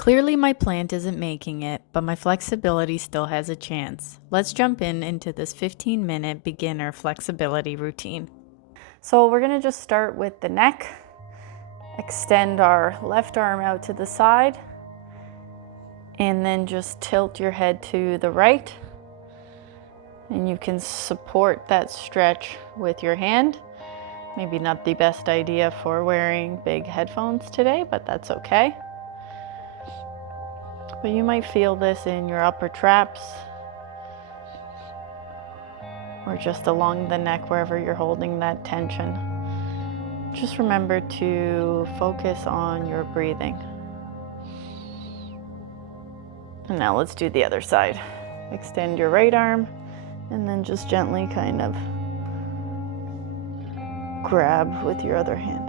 Clearly my plant isn't making it, but my flexibility still has a chance. Let's jump into this 15-minute beginner flexibility routine. So we're gonna just start with the neck, extend our left arm out to the side, and then just tilt your head to the right. And you can support that stretch with your hand. Maybe not the best idea for wearing big headphones today, but that's okay. But you might feel this in your upper traps or just along the neck, wherever you're holding that tension. Just remember to focus on your breathing. And now let's do the other side. Extend your right arm and then just gently kind of grab with your other hand.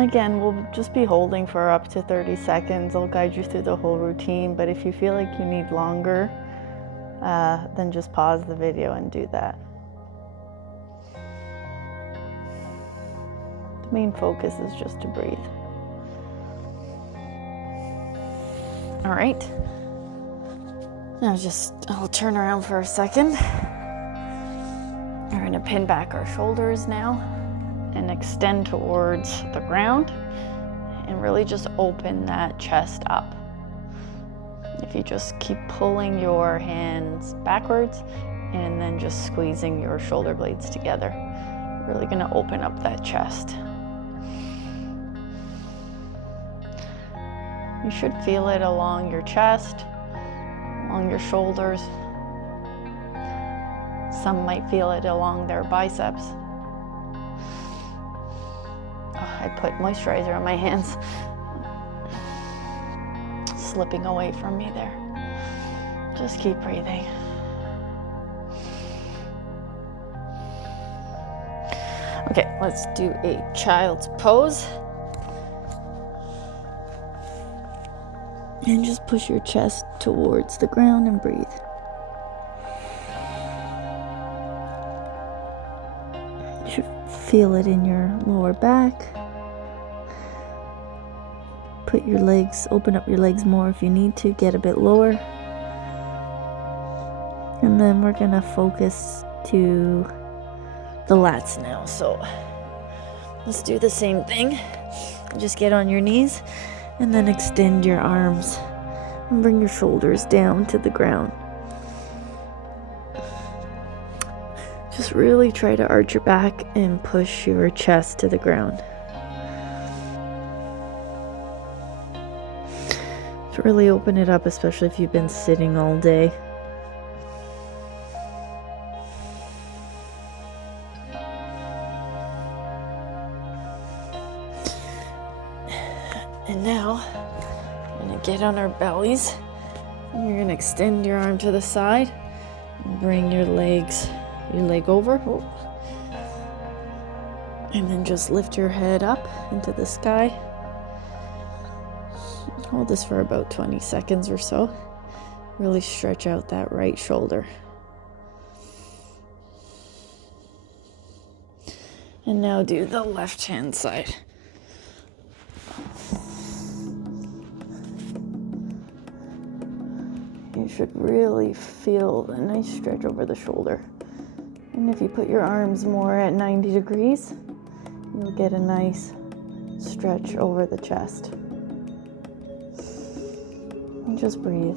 Again, we'll just be holding for up to 30 seconds. I'll guide you through the whole routine, but if you feel like you need longer, then just pause the video and do that. The main focus is just to breathe. All right. Now I'll turn around for a second. We're gonna pin back our shoulders now and extend towards the ground and really just open that chest up. If you just keep pulling your hands backwards and then just squeezing your shoulder blades together, really gonna open up that chest. You should feel it along your chest, along your shoulders. Some might feel it along their biceps. I put moisturizer on my hands, slipping away from me there. Just keep breathing. Okay, let's do a child's pose. And just push your chest towards the ground and breathe. You should feel it in your lower back. Open up your legs more if you need to, get a bit lower. And then we're gonna focus to the lats now. So let's do the same thing. Just get on your knees and then extend your arms and bring your shoulders down to the ground. Just really try to arch your back and push your chest to the ground. To really open it up, especially if you've been sitting all day. And now, we're gonna get on our bellies. And you're gonna extend your arm to the side and bring your leg over. Oh. And then just lift your head up into the sky. Hold this for about 20 seconds or so. Really stretch out that right shoulder. And now do the left hand side. You should really feel a nice stretch over the shoulder. And if you put your arms more at 90 degrees, you'll get a nice stretch over the chest. And just breathe.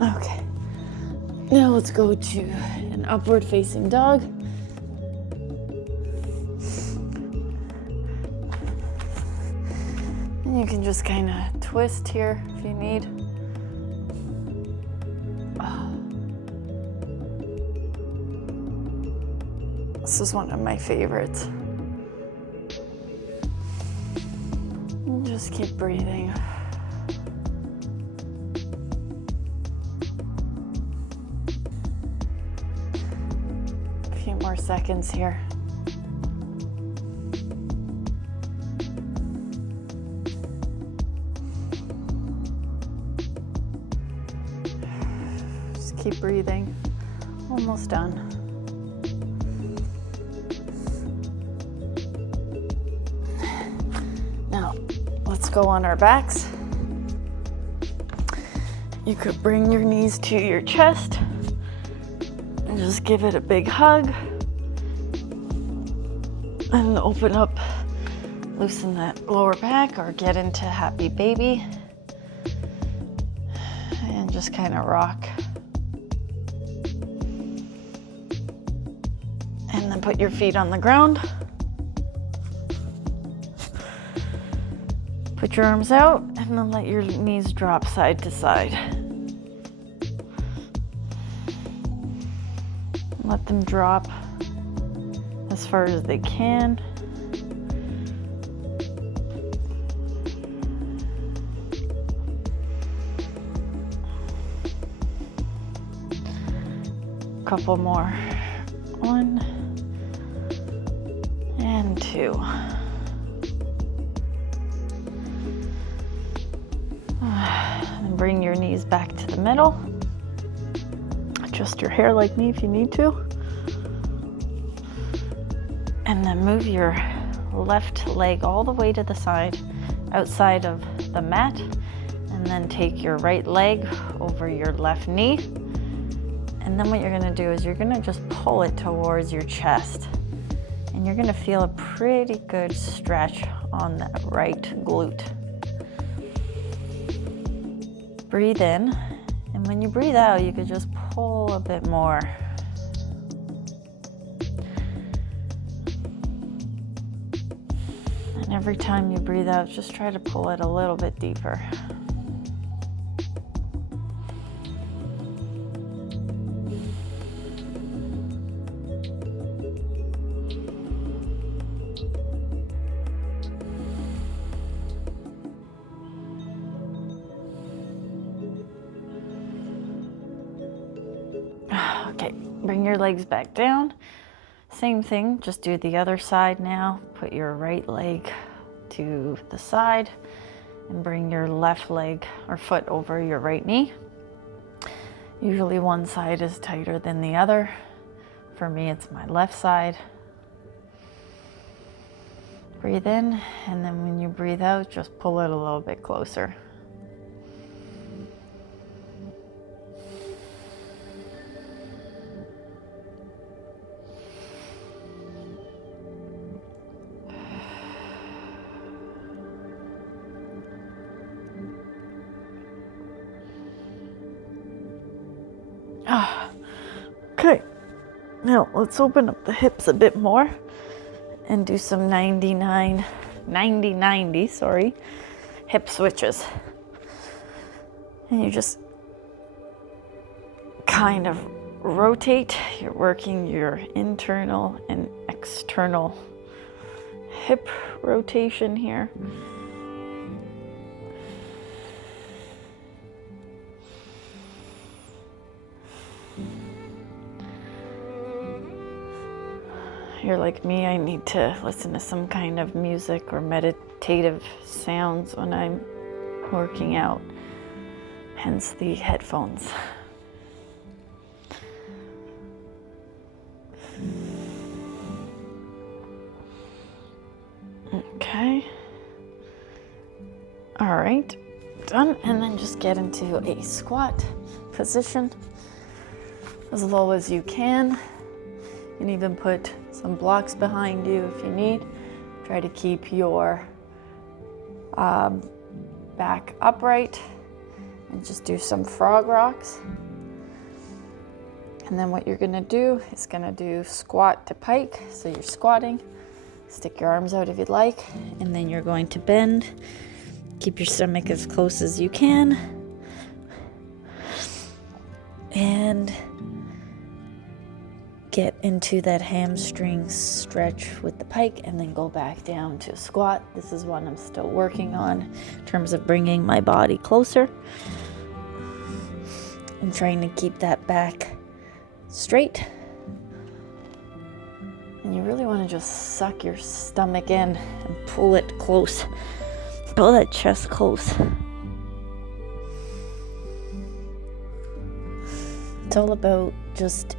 Okay. Now let's go to an upward facing dog. And you can just kind of twist here if you need. This is one of my favorites. Just keep breathing. A few more seconds here. Just keep breathing. Almost done. let's go on our backs. You could bring your knees to your chest and just give it a big hug. And open up, loosen that lower back or get into happy baby. And just kind of rock. And then put your feet on the ground. Put your arms out and then let your knees drop side to side. Let them drop as far as they can. Couple more. 1 and 2. And bring your knees back to the middle. Adjust your hair like me if you need to. And then move your left leg all the way to the side, outside of the mat. And then take your right leg over your left knee. And then what you're gonna do is you're gonna just pull it towards your chest. And you're gonna feel a pretty good stretch on that right glute. Breathe in, and when you breathe out, you could just pull a bit more. And every time you breathe out, just try to pull it a little bit deeper. Okay, bring your legs back down. Same thing, just do the other side now. Put your right leg to the side and bring your left leg or foot over your right knee. Usually one side is tighter than the other. For me, it's my left side. Breathe in, and then when you breathe out, just pull it a little bit closer. Okay, now let's open up the hips a bit more and do some 90-90 hip switches. And you just kind of rotate. You're working your internal and external hip rotation here. You're like me, I need to listen to some kind of music or meditative sounds when I'm working out, hence the headphones. Okay. All right, done. And then just get into a squat position as low as you can. You can even put some blocks behind you if you need. Try to keep your back upright and just do some frog rocks. And then what you're gonna do is gonna do squat to pike. So you're squatting, stick your arms out if you'd like, and then you're going to bend. Keep your stomach as close as you can. And get into that hamstring stretch with the pike and then go back down to a squat. This is what I'm still working on in terms of bringing my body closer. I'm trying to keep that back straight. And you really want to just suck your stomach in and pull it close. Pull that chest close. It's all about just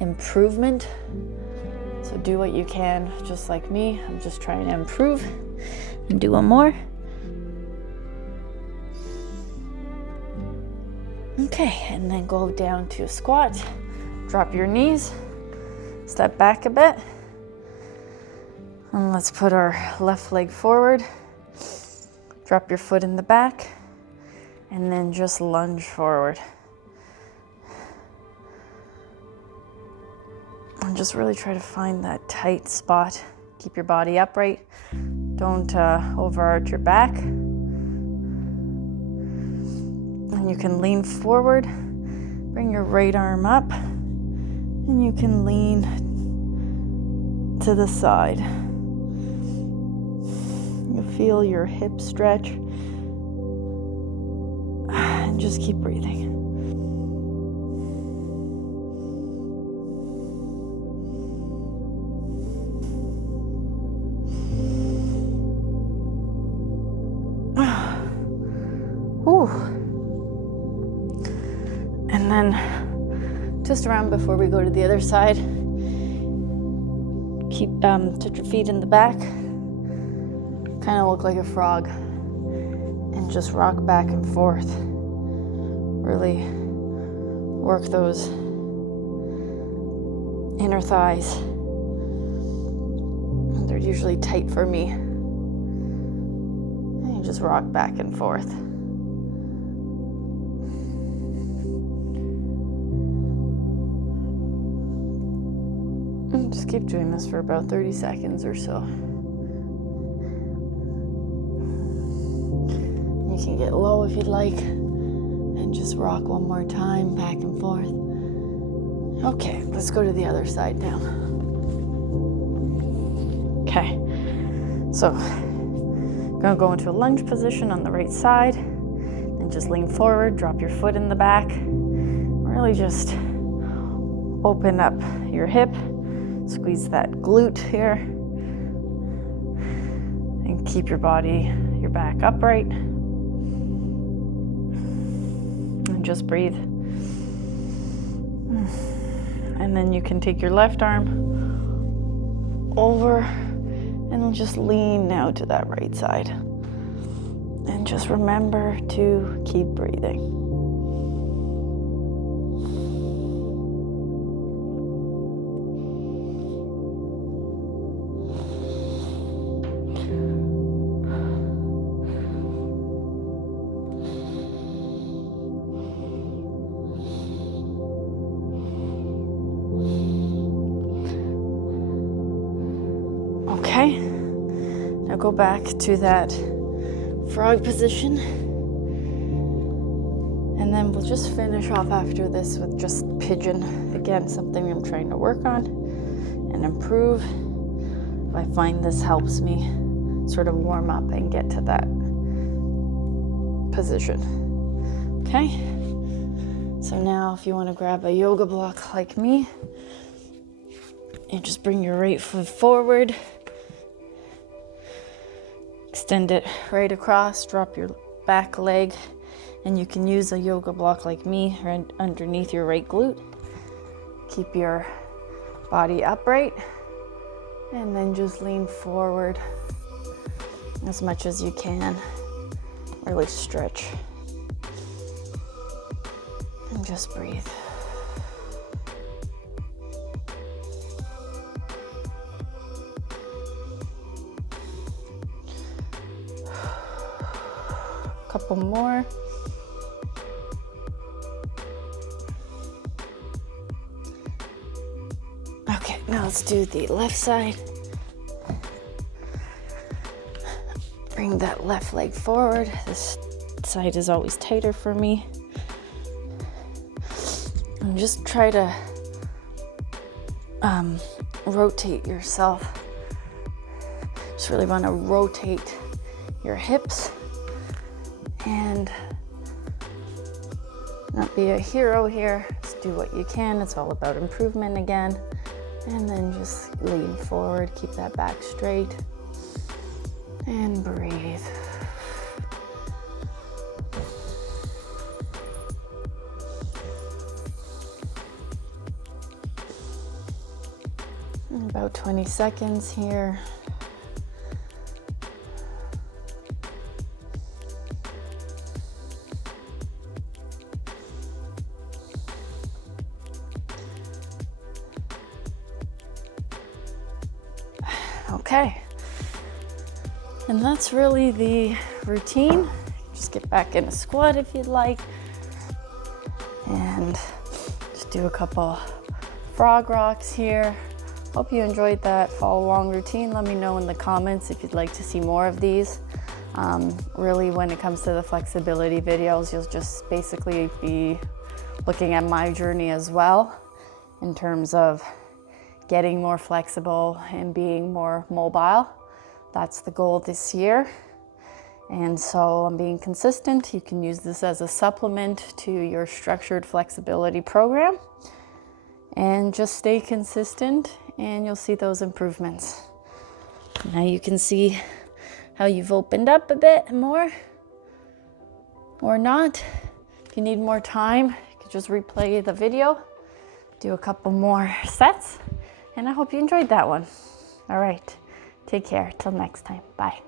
improvement. So do what you can, just like me. I'm just trying to improve and do one more. Okay, and then go down to a squat. Drop your knees, step back a bit. And let's put our left leg forward. Drop your foot in the back, and then just lunge forward. And just really try to find that tight spot. Keep your body upright. Don't overarch your back. And you can lean forward. Bring your right arm up. And you can lean to the side. You feel your hips stretch. And just keep breathing. And then twist around before we go to the other side. Keep touch your feet in the back. Kind of look like a frog. And just rock back and forth. Really work those inner thighs. They're usually tight for me. And you just rock back and forth. And just keep doing this for about 30 seconds or so. You can get low if you'd like, and just rock one more time, back and forth. Okay, let's go to the other side now. Okay, so gonna go into a lunge position on the right side, and just lean forward, drop your foot in the back. Really just open up your hip, squeeze that glute here, and keep your back upright. And just breathe. And then you can take your left arm over and just lean now to that right side. And just remember to keep breathing. Okay, now go back to that frog position, and then we'll just finish off after this with just pigeon. Again, something I'm trying to work on and improve. I find this helps me sort of warm up and get to that position. Okay, so now if you want to grab a yoga block like me, and just bring your right foot forward. Extend it right across, drop your back leg, and you can use a yoga block like me right underneath your right glute. Keep your body upright, and then just lean forward as much as you can. Really stretch. And just breathe. Couple more. Okay, now let's do the left side. Bring that left leg forward. This side is always tighter for me. And just try to rotate yourself. Just really want to rotate your hips. And not be a hero here. Just do what you can. It's all about improvement again. And then just lean forward. Keep that back straight. And breathe. And about 20 seconds here. Okay. And that's really the routine. Just get back in a squat if you'd like. And just do a couple frog rocks here. Hope you enjoyed that follow along routine. Let me know in the comments if you'd like to see more of these. Really, when it comes to the flexibility videos, you'll just basically be looking at my journey as well in terms of getting more flexible and being more mobile. That's the goal this year. And so I'm being consistent. You can use this as a supplement to your structured flexibility program. And just stay consistent and you'll see those improvements. Now you can see how you've opened up a bit more or not. If you need more time, you can just replay the video, do a couple more sets, and I hope you enjoyed that one. All right, take care. Till next time. Bye.